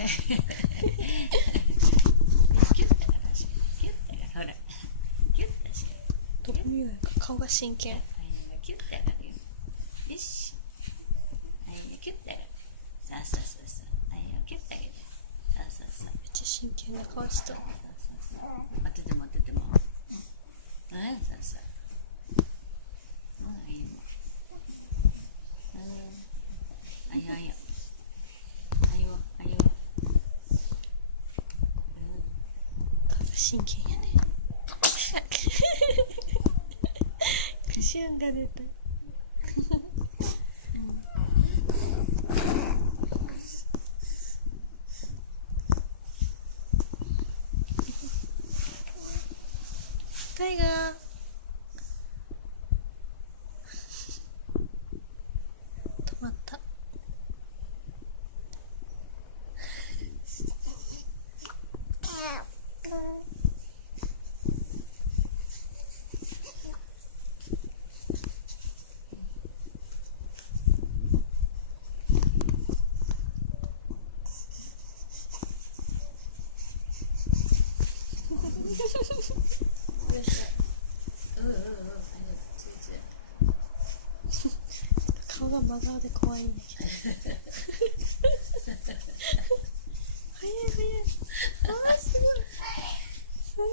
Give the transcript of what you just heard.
キュッてキュッてほらキュッてしてどこ見ないか顔が真剣。キュッて上がるよ。よし。はい、キュッて上がる。さあさあさあさあ。はい、キュッて上げて。さあさあさあ。めっちゃ真剣な顔した。待ってても待ってても。はい、さあさあ。いいの。あいよあいよ。あいよあいよ。顔が真剣やね。クシュンが出た。タイガー。止まった。顔が真顔で怖いんだけど。早い早い。あーすごい。すごい。